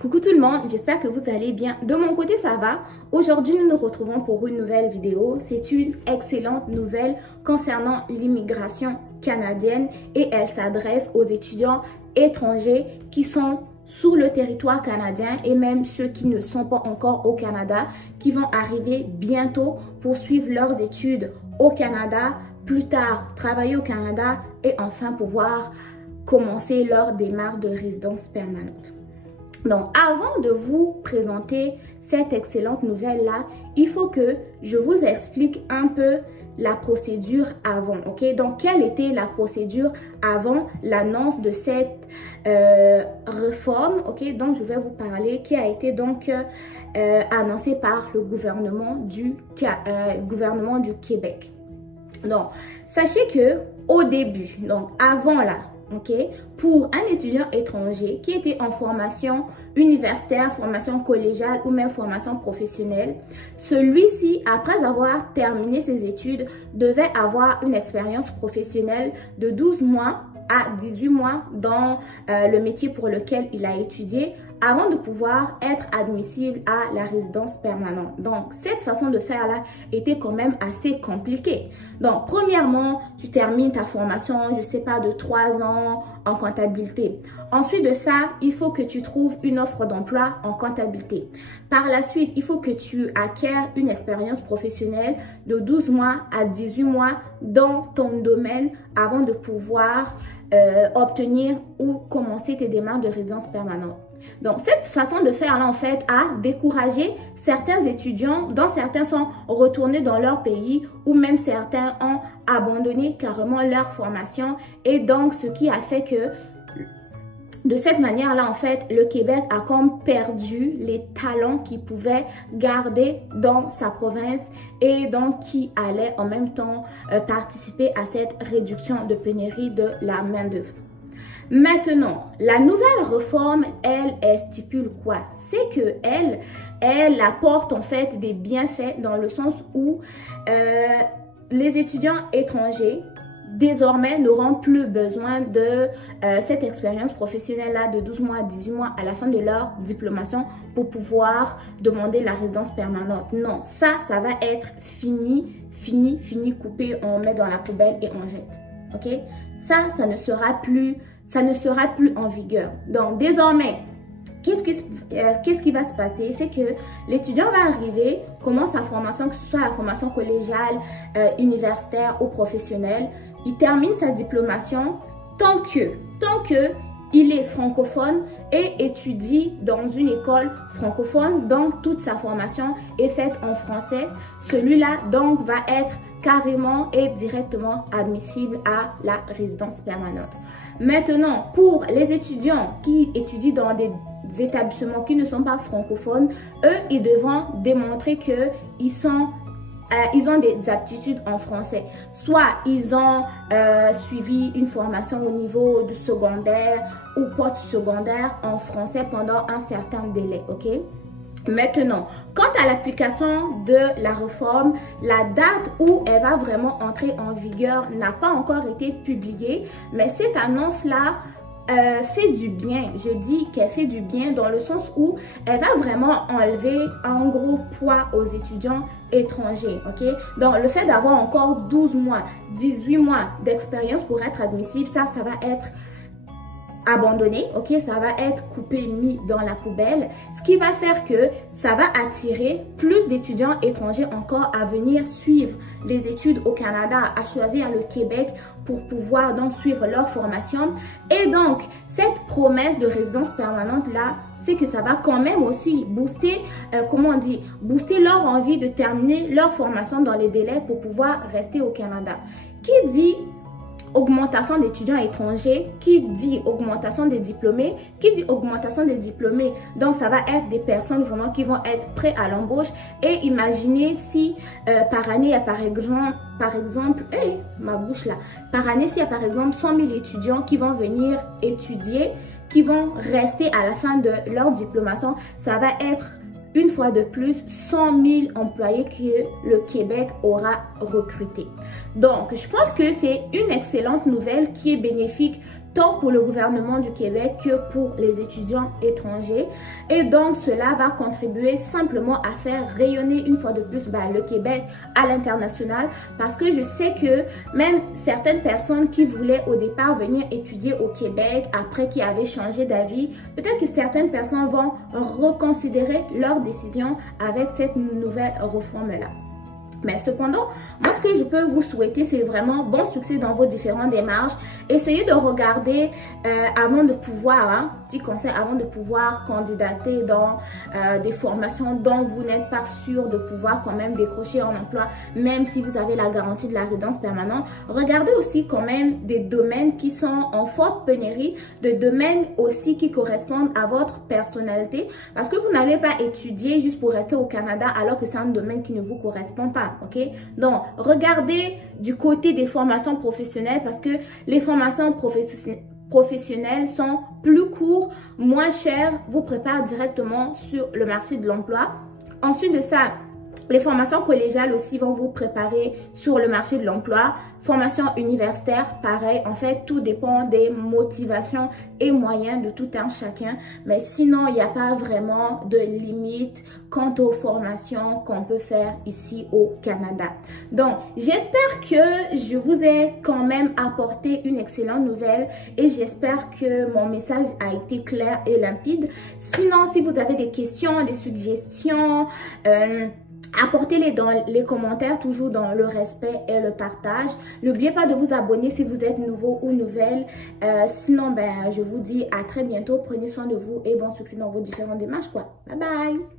Coucou tout le monde, j'espère que vous allez bien. De mon côté, ça va. Aujourd'hui, nous nous retrouvons pour une nouvelle vidéo. C'est une excellente nouvelle concernant l'immigration canadienne et elle s'adresse aux étudiants étrangers qui sont sur le territoire canadien et même ceux qui ne sont pas encore au Canada, qui vont arriver bientôt pour suivre leurs études au Canada, plus tard travailler au Canada et enfin pouvoir commencer leur démarche de résidence permanente. Donc, avant de vous présenter cette excellente nouvelle-là, il faut que je vous explique un peu la procédure avant, ok? Donc, quelle était la procédure avant l'annonce de cette réforme, ok? Donc, je vais vous parler qui a été donc annoncée par le gouvernement du Québec. Donc, sachez que au début, donc avant là, ok, pour un étudiant étranger qui était en formation universitaire, formation collégiale ou même formation professionnelle, celui-ci, après avoir terminé ses études, devait avoir une expérience professionnelle de 12 mois à 18 mois dans le métier pour lequel il a étudié avant de pouvoir être admissible à la résidence permanente. Donc, cette façon de faire-là était quand même assez compliquée. Donc, premièrement, tu termines ta formation, je sais pas, de 3 ans en comptabilité. Ensuite de ça, il faut que tu trouves une offre d'emploi en comptabilité. Par la suite, il faut que tu acquières une expérience professionnelle de 12 mois à 18 mois dans ton domaine avant de pouvoir obtenir ou commencer tes démarches de résidence permanente. Donc, cette façon de faire-là, en fait, a découragé certains étudiants, dont certains sont retournés dans leur pays ou même certains ont abandonné carrément leur formation. Et donc, ce qui a fait que, de cette manière-là, en fait, le Québec a comme perdu les talents qu'il pouvait garder dans sa province et donc qui allaient en même temps participer à cette réduction de pénurie de la main-d'œuvre. Maintenant, la nouvelle réforme, elle stipule quoi? C'est que elle apporte en fait des bienfaits dans le sens où les étudiants étrangers désormais n'auront plus besoin de cette expérience professionnelle-là de 12 mois à 18 mois à la fin de leur diplomation pour pouvoir demander la résidence permanente. Non, ça va être fini, coupé, on met dans la poubelle et on jette. Ok? Ça ne sera plus en vigueur. Donc, désormais, qu'est-ce qui va se passer? C'est que l'étudiant va arriver, commence sa formation, que ce soit la formation collégiale, universitaire ou professionnelle. Il termine sa diplomation tant que il est francophone et étudie dans une école francophone, donc toute sa formation est faite en français. Celui-là, donc, va être carrément et directement admissible à la résidence permanente. Maintenant, pour les étudiants qui étudient dans des établissements qui ne sont pas francophones, eux, ils devront démontrer qu'ils ont des aptitudes en français. Soit ils ont suivi une formation au niveau du secondaire ou post-secondaire en français pendant un certain délai, ok? Maintenant, quant à l'application de la réforme, la date où elle va vraiment entrer en vigueur n'a pas encore été publiée, mais cette annonce-là fait du bien. Je dis qu'elle fait du bien dans le sens où elle va vraiment enlever un gros poids aux étudiants étrangers, ok? Donc, le fait d'avoir encore 12 mois, 18 mois d'expérience pour être admissible, ça va être abandonné, ok, ça va être coupé, mis dans la poubelle, ce qui va faire que ça va attirer plus d'étudiants étrangers encore à venir suivre les études au Canada, à choisir le Québec pour pouvoir donc suivre leur formation. Et donc, cette promesse de résidence permanente là, c'est que ça va quand même aussi booster, booster leur envie de terminer leur formation dans les délais pour pouvoir rester au Canada. Qui dit augmentation d'étudiants étrangers, qui dit augmentation des diplômés, qui dit augmentation des diplômés, donc ça va être des personnes vraiment qui vont être prêtes à l'embauche. Et imaginez si par année il y a par exemple, par année s'il y a par exemple 100 000 étudiants qui vont venir étudier, qui vont rester à la fin de leur diplomation, ça va être une fois de plus 100 000 employés que le Québec aura recrutés. Donc, je pense que c'est une excellente nouvelle qui est bénéfique tant pour le gouvernement du Québec que pour les étudiants étrangers. Et donc, cela va contribuer simplement à faire rayonner une fois de plus le Québec à l'international, parce que je sais que même certaines personnes qui voulaient au départ venir étudier au Québec, après qui avaient changé d'avis, peut-être que certaines personnes vont reconsidérer leur décision avec cette nouvelle réforme-là. Mais cependant, moi, ce que je peux vous souhaiter, c'est vraiment bon succès dans vos différentes démarches. Essayez de regarder avant de pouvoir, petit conseil, avant de pouvoir candidater dans des formations dont vous n'êtes pas sûr de pouvoir quand même décrocher un emploi, même si vous avez la garantie de la résidence permanente. Regardez aussi quand même des domaines qui sont en forte pénurie, de domaines aussi qui correspondent à votre personnalité, parce que vous n'allez pas étudier juste pour rester au Canada alors que c'est un domaine qui ne vous correspond pas. Ok, donc regardez du côté des formations professionnelles, parce que les formations professionnelles sont plus courtes, moins chères, vous préparent directement sur le marché de l'emploi. Ensuite de ça, les formations collégiales aussi vont vous préparer sur le marché de l'emploi. Formation universitaire, pareil. En fait, tout dépend des motivations et moyens de tout un chacun. Mais sinon, il n'y a pas vraiment de limite quant aux formations qu'on peut faire ici au Canada. Donc, j'espère que je vous ai quand même apporté une excellente nouvelle et j'espère que mon message a été clair et limpide. Sinon, si vous avez des questions, des suggestions, apportez-les dans les commentaires, toujours dans le respect et le partage. N'oubliez pas de vous abonner si vous êtes nouveau ou nouvelle. Sinon, je vous dis à très bientôt. Prenez soin de vous et bon succès dans vos différentes démarches. Bye bye!